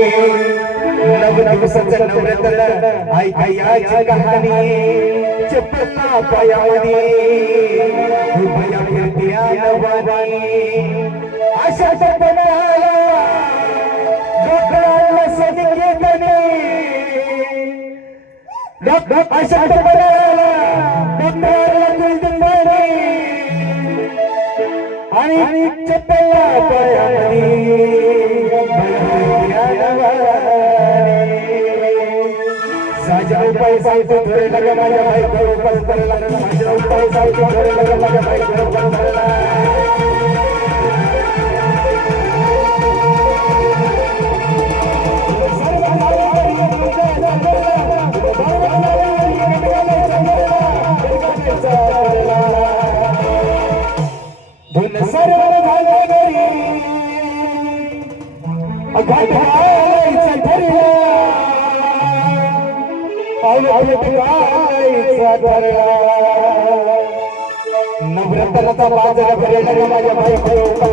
नव दिवसाचं नवरत्न ऐकायाची कहाणी. चप्पला पायामध्ये रुपया फिरत्या नवानी अशा टपणाला डोकराला सदिकेतने अशा टपणाला डोकराला गुलदंबाने आणि चप्पल पायामध्ये साजा उपाय सांगतो घरे लगे माझ्या बाईकवर उपास करायला साजा उपाय सांगतो घरे लगे माझ्या बाईकवर उपास करायला धुन सर्व झाले घरी अघात व्हायचं ठरलं अवघट बाजार माझ्या बाईकडे